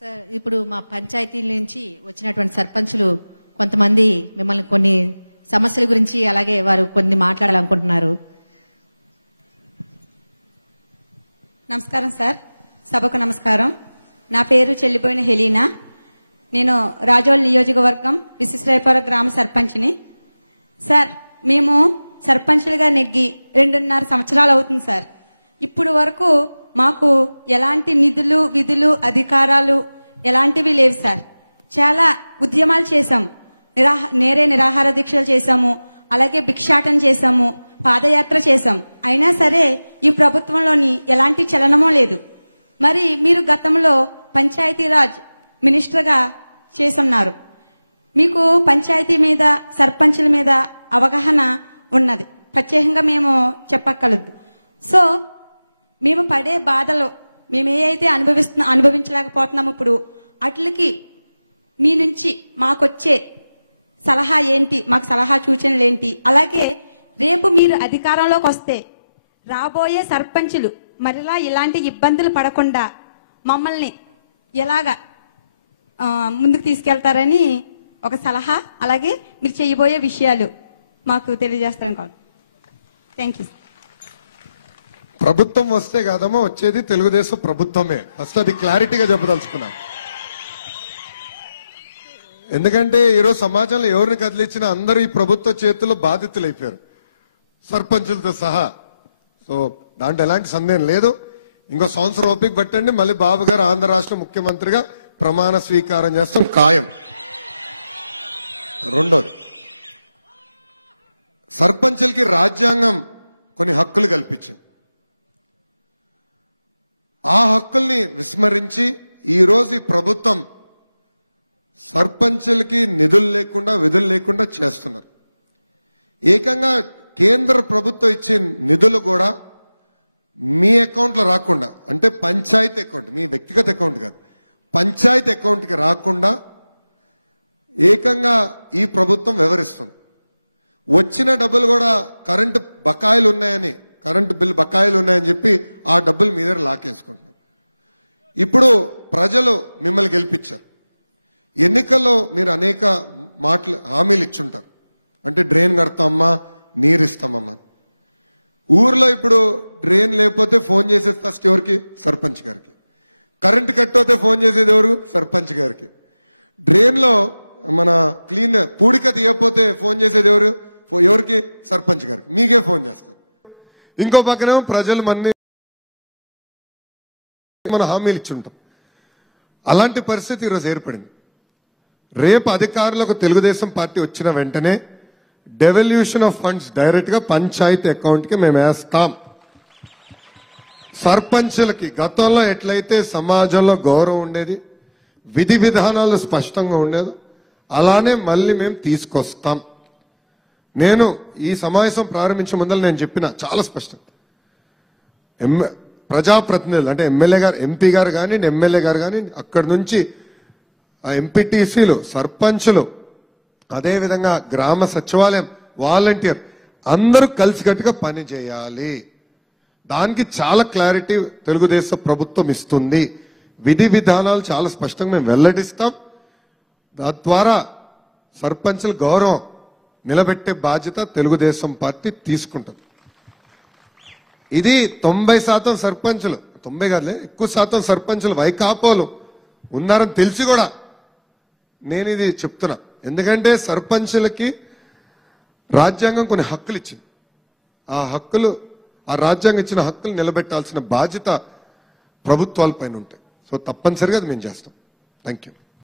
Sir, ఇప్పుడు మా పంచాయతీల నుంచి వచ్చినటువంటి సర్పంచులు కొంతమంది మిమ్మల్ని కొన్ని సమస్యల గురించి అలాగే వారు కొన్ని మాట్లాడాలనుకుంటున్నారు. నమస్కారం సార్, సభకు నమస్కారం. నా పేరు చెల్లిపోయిన హెలీనా. నేను రాజోల్ నియోజకవర్గం విశ్వేశ్వరపురం గ్రామ సర్పంచ్ని. సార్, మేము సర్పంచులుగా నెగ్గి 2.5 సంవత్సరాలు అవుతుంది సార్. ఇప్పుడు వరకు మాకు ఎలాంటి నిధులు, విధులు, అధికారాలు ఎలాంటివి లేవు సార్. చాలా ఉద్యమాలు చేశాం, నేరే నిరాహార దీక్షలు చేశాము, అలాగే భిక్షాటన చేశాము, పాదయాత్ర చేశాం. అయినా సరే ఈ ప్రభుత్వంలోని ఎలాంటి చలనమో లేదు. మరి మీరు గతంలో పంచాయతీరాజ్ మినిస్టర్గా చేసున్నారు. మీకు పంచాయతీ మీద, సర్పంచుల మీద అవగాహన ఉన్నది, ప్రత్యేకంగా మేము చెప్పక్కర్లేదు. సో మేము పడే బాధలు మేము ఏ అయితే అనుభవించలేకపోతున్నాము ఇప్పుడు, అట్లకి మీ నుంచి మాకొచ్చే సలహా ఏంటి, మాకు సలహా సూచనలు ఏంటి? అలాగే రేపు మీరు అధికారంలోకి వస్తే రాబోయే సర్పంచులు మరలా ఇలాంటి ఇబ్బందులు పడకుండా మమ్మల్ని ఎలాగా ముందుకు తీసుకెళ్తారని ఒక సలహా, అలాగే మీరు చేయబోయే విషయాలు మాకు తెలియజేస్తారనుకోండి. Thank you. ప్రభుత్వం వస్తే కాదమ్మా వచ్చేది తెలుగుదేశం ప్రభుత్వమే. ఫస్ట్ అది క్లారిటీగా చెప్పదలుచుకున్నా. ఎందుకంటే ఈరోజు సమాజంలో ఎవరిని కదిలించినా అందరూ ఈ ప్రభుత్వ చేతుల్లో బాధితులైపోయారు, సర్పంచులతో సహా. సో దాంట్లో ఎలాంటి సందేహం లేదు. ఇంకో సంవత్సరం ఓపిక పట్టండి, మళ్ళీ బాబు గారు ఆంధ్ర రాష్ట్ర ముఖ్యమంత్రిగా ప్రమాణ స్వీకారం చేస్తాం ఖాయం. రెండోది, సర్పంచులకి రాజ్యాంగం కొన్ని హక్కులు కల్పించింది. ఆ హక్కుల్ని విస్మరించి ఈ రోజు ఈ ప్రభుత్వం సర్పంచులకి నిధులు లేకుండా, విధులు లేకుండా చేస్తున్నారు. ఏకంగా కేంద్ర ప్రభుత్వం ఇచ్చే నిధులు కూడా మీ అకౌంట్లో రాకుండా, అంటే పంచాయతీ అకౌంట్, మీ వ్యక్తిగత అకౌంట్ కాదు, పంచాయతీ అకౌంట్కి రాకుండా ఏకంగా ఈ ప్రభుత్వం వ్యవహరిస్తుంది. వచ్చిన డబ్బులు కూడా కరెంటు బకాయిలు ఉన్నాయని, కరెంటు బిల్ బకాయిలు ఉన్నాయని చెప్పి ఆ డబ్బులు మీ దగ్గర లాకేసుకుంటున్నారు. ఇప్పుడు ప్రజలు మిమ్మల్ని గెలిపించారు. ఎన్నికల్లో మీరు అనేక హామీలు ఇచ్చుంటారు. అంటే డ్రైన్ కడతామమ్మా, నీరు ఇస్తామమ్మా. ఊర్లో ఇప్పుడు డ్రైన్ లేకపోతే ఫోన్ చేసేది ఫస్ట్ ఎవరికి? సర్పంచ్ గారికి. కరెంటు కట్ అవుతే ఫోన్ చేసేది ఎవరు? సర్పంచ్ గారికి. డ్రైన్ లో మన క్లీన్ పూడిక తీయకపోతే ఫోన్ చేసేది ఎవరు? ఎవరికి? సర్పంచ్ గారికి. మీకే ఫోన్ చేస్తారు. ఇంకో పక్కనేమో ప్రజలు మన హామీలు ఇచ్చుంటాం. అలాంటి పరిస్థితి ఈరోజు ఏర్పడింది. రేపు అధికారులకు తెలుగుదేశం పార్టీ వచ్చిన వెంటనే డెవల్యూషన్ ఆఫ్ ఫండ్స్ డైరెక్ట్ గా పంచాయతీ అకౌంట్ కి మేము వేస్తాం. సర్పంచులకి గతంలో ఎట్లయితే సమాజంలో గౌరవం ఉండేది, విధి విధానాలు స్పష్టంగా ఉండేదో అలానే మళ్ళీ మేము తీసుకొస్తాం. నేను ఈ సమావేశం ప్రారంభించే ముందర నేను చెప్పిన చాలా స్పష్టం, ప్రజాప్రతినిధులు అంటే ఎమ్మెల్యే గారు, ఎంపీ గారు కానీ, ఎమ్మెల్యే గారు కానీ, అక్కడి నుంచి ఎంపీటీసీలు, సర్పంచులు, అదేవిధంగా గ్రామ సచివాలయం, వాలంటీర్ అందరూ కలిసికట్టుగా పని చేయాలి. దానికి చాలా క్లారిటీ తెలుగుదేశం ప్రభుత్వం ఇస్తుంది. విధి విధానాలు చాలా స్పష్టంగా మేము వెల్లడిస్తాం. తద్వారా సర్పంచుల గౌరవం నిలబెట్టే బాధ్యత తెలుగుదేశం పార్టీ తీసుకుంటుంది. ఇది 90% సర్పంచులు, 90 కాదులే, ఎక్కువ శాతం సర్పంచులు వైకాపోలు ఉన్నారని తెలిసి కూడా నేను ఇది చెప్తున్నా. ఎందుకంటే సర్పంచులకి రాజ్యాంగం కొన్ని హక్కులు ఇచ్చింది. ఆ హక్కులు, ఆ రాజ్యాంగం ఇచ్చిన హక్కులు నిలబెట్టాల్సిన బాధ్యత ప్రభుత్వాల పైన ఉంటాయి. సో తప్పనిసరిగా అది మేము చేస్తాం. Thank you.